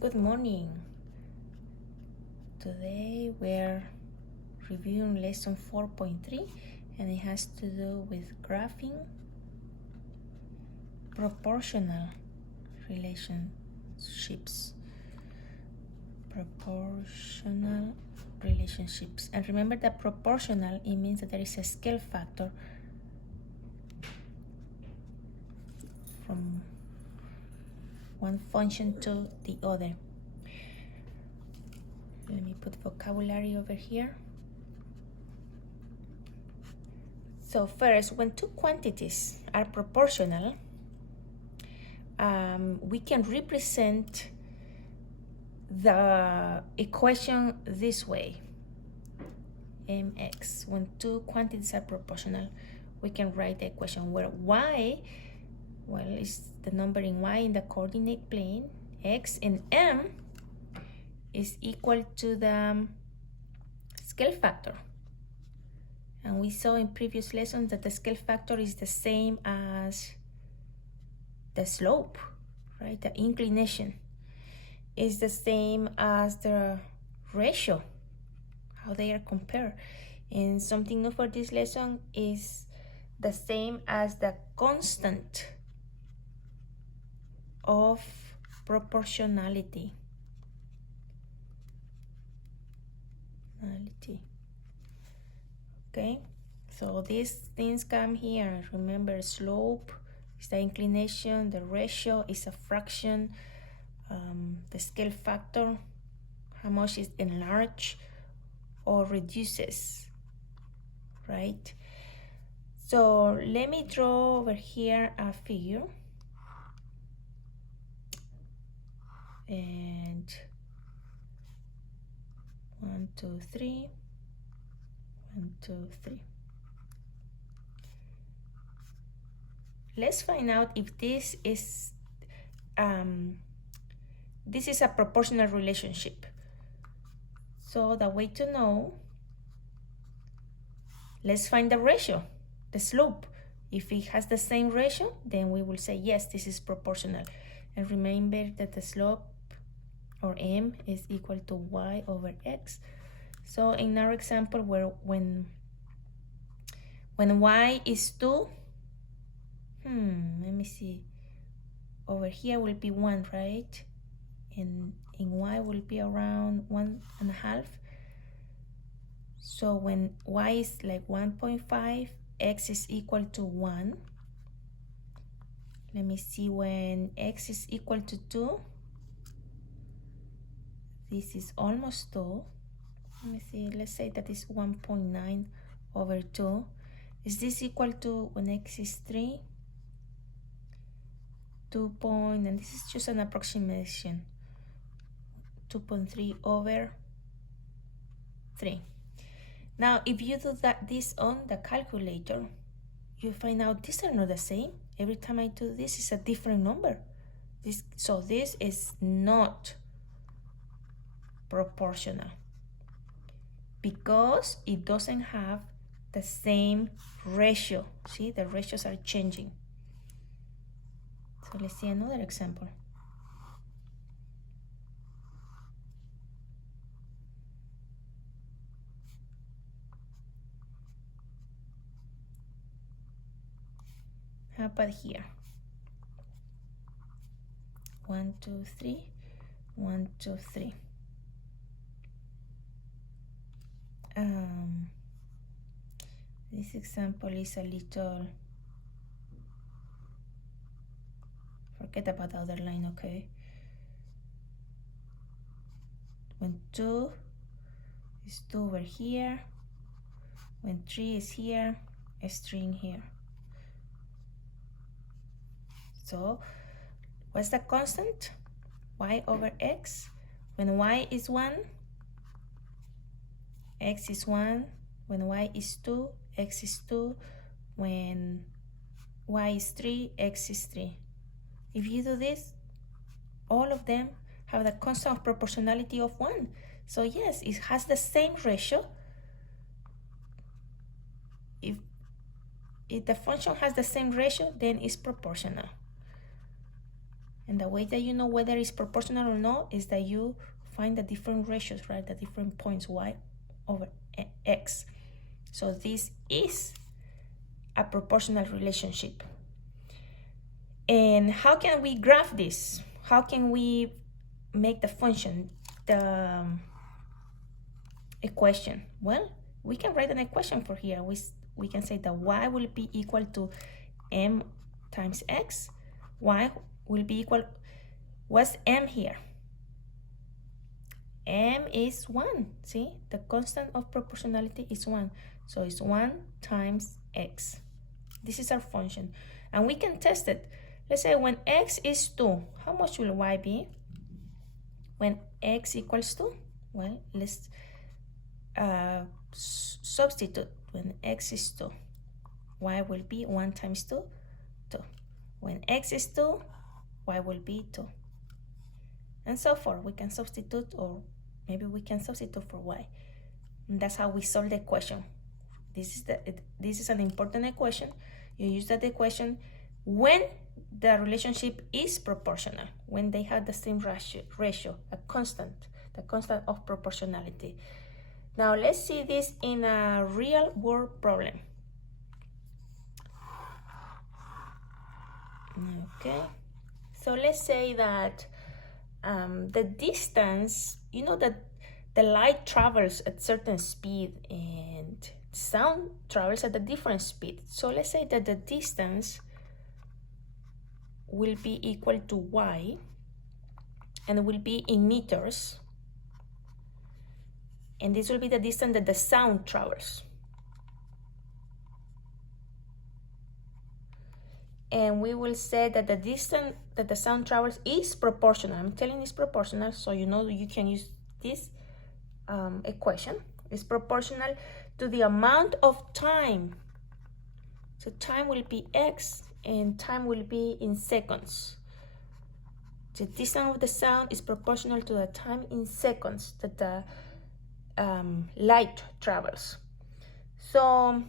Good morning. Today we're reviewing lesson 4.3 and it has to do with graphing proportional relationships. Proportional relationships. And remember that proportional, it means that there is a scale factor from one function to the other. Let me put vocabulary over here. So first, when two quantities are proportional, we can represent the equation this way. mx, when two quantities are proportional, we can write the equation where y, well, is the number in y in the coordinate plane, x, and m is equal to the scale factor. And we saw in previous lessons that the scale factor is the same as the slope, right? The inclination is the same as the ratio, how they are compared. And something new for this lesson is the same as the constant of proportionality. Okay, so these things come here. Remember, slope is the inclination, the ratio is a fraction, the scale factor, how much is enlarged or reduces, right? So let me draw over here a figure. And 1, 2, 3, 1, 2, 3. Let's find out if this is a proportional relationship. So the way to know, let's find the ratio, the slope. If it has the same ratio, then we will say, yes, this is proportional. And remember that the slope, or m, is equal to y over x. So in our example, where when y is 2, let me see, over here will be 1, right? And in y will be around 1.5. So when y is like 1.5, x is equal to 1. Let me see, when x is equal to 2, this is almost 2. Let me see, let's say that is 1.9 over 2. Is this equal to, when x is 3? 2 point, and this is just an approximation, 2.3 over 3. Now, if you do this on the calculator, you find out these are not the same. Every time I do this, it's a different number. So this is not proportional because it doesn't have the same ratio. See, the ratios are changing. So let's see another example. How about here? 1, 2, 3, 1, 2, 3. This example is a little, forget about the other line, okay? When 2 is 2 over here, when 3 is here, it's 3 in here. So what's the constant? Y over x. When y is 1, x is 1. When y is 2, x is 2. When y is 3, x is 3. If you do this, all of them have the constant of proportionality of 1. So yes, it has the same ratio. If the function has the same ratio, then it's proportional. And the way that you know whether it's proportional or not is that you find the different ratios, right? The different points, y over x. So this is a proportional relationship. And how can we graph this? How can we make the function, the equation? Well, we can write an equation for here. We can say that y will be equal to m times x. Y will be equal, what's m here? M is 1, see? The constant of proportionality is 1. So it's 1 times x. This is our function. And we can test it. Let's say when x is 2, how much will y be? When x equals 2? Well, let's substitute. When x is 2, y will be 1 times 2, 2. When x is 2, y will be 2. And so forth. We can substitute, or maybe we can substitute for y. And that's how we solve the equation. This is an important equation. You use that equation when the relationship is proportional, when they have the same ratio, a constant, the constant of proportionality. Now let's see this in a real world problem. Okay, so let's say that the distance, you know that the light travels at certain speed and sound travels at a different speed. So let's say that the distance will be equal to y, and will be in meters, and this will be the distance that the sound travels. And we will say that the distance that the sound travels is proportional. I'm telling you it's proportional, so you know you can use this equation. It's proportional to the amount of time. So time will be x, and time will be in seconds. The distance of the sound is proportional to the time in seconds that the light travels. So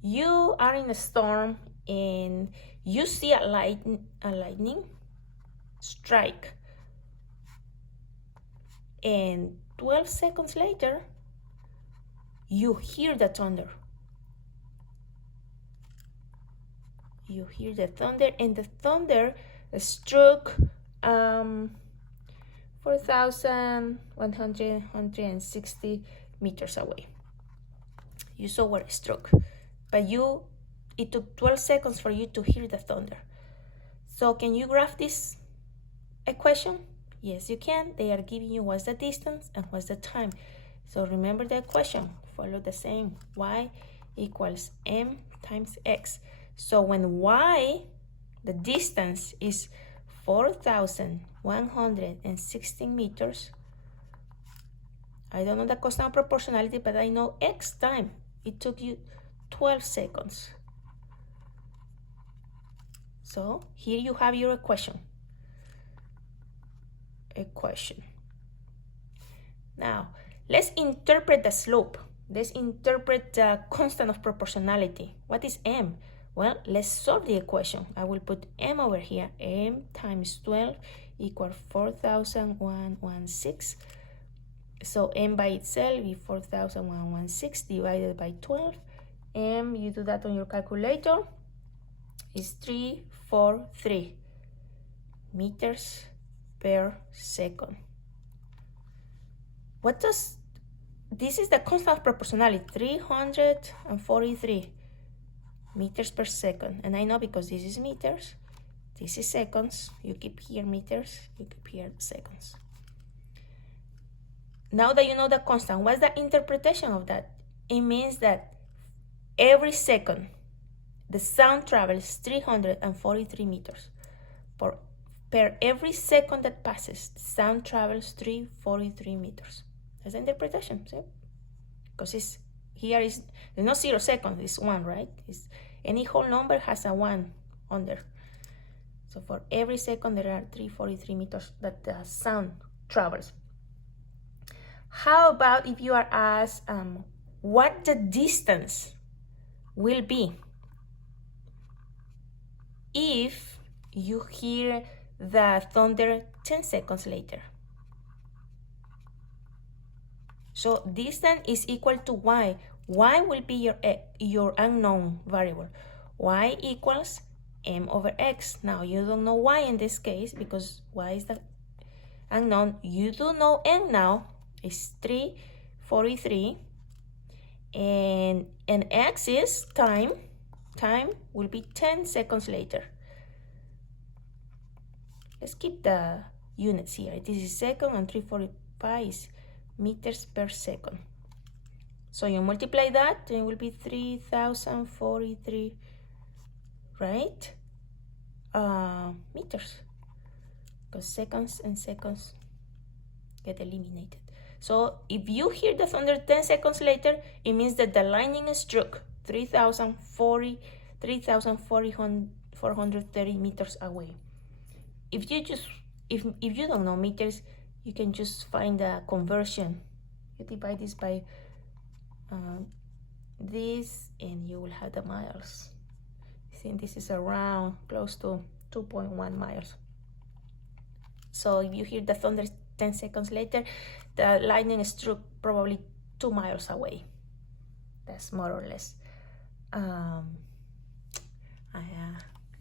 you are in a storm and you see a lightning strike, and 12 seconds later you hear the thunder. You hear the thunder, and the thunder struck 4,160 meters away. You saw where it struck, but it took 12 seconds for you to hear the thunder. So can you graph this equation? Yes, you can. They are giving you what's the distance and what's the time. So remember the equation, follow the same. Y equals m times x. So when y, the distance is 4,116 meters, I don't know the constant of proportionality, but I know x time. It took you 12 seconds. So here you have your equation. Now, let's interpret the slope. Let's interpret the constant of proportionality. What is m? Well, let's solve the equation. I will put m over here. M times 12 equals 4,116. So m by itself is 4,116 divided by 12. M, you do that on your calculator, is 343 meters per second. This is the constant of proportionality, 343 meters per second. And I know because this is meters, this is seconds. You keep here meters, you keep here seconds. Now that you know the constant, what's the interpretation of that? It means that every second, the sound travels 343 meters. Per every second that passes, the sound travels 343 meters. That's the interpretation, see? Because there's no 0 seconds, it's 1, right? Any whole number has a 1 under. So for every second, there are 343 meters that the sound travels. How about if you are asked what the distance will be if you hear the thunder 10 seconds later. So distance is equal to y. Y will be your unknown variable. Y equals m over x. Now you don't know y in this case because y is the unknown. You do know n now. It's 343. And x is time. Time will be 10 seconds later. Let's keep the units here. This is second and 345 is meters per second. So you multiply that, and it will be 3043, right? Meters. Because seconds and seconds get eliminated. So if you hear the thunder 10 seconds later, it means that the lightning struck 3,430 meters away. If you don't know meters, you can just find the conversion. You divide this by this, and you will have the miles. I think this is around close to 2.1 miles. So if you hear the thunder 10 seconds later, the lightning struck probably 2 miles away. That's more or less. I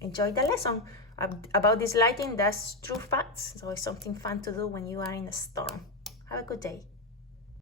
enjoyed the lesson about this lightning. That's true facts. So it's something fun to do when you are in a storm. Have a good day.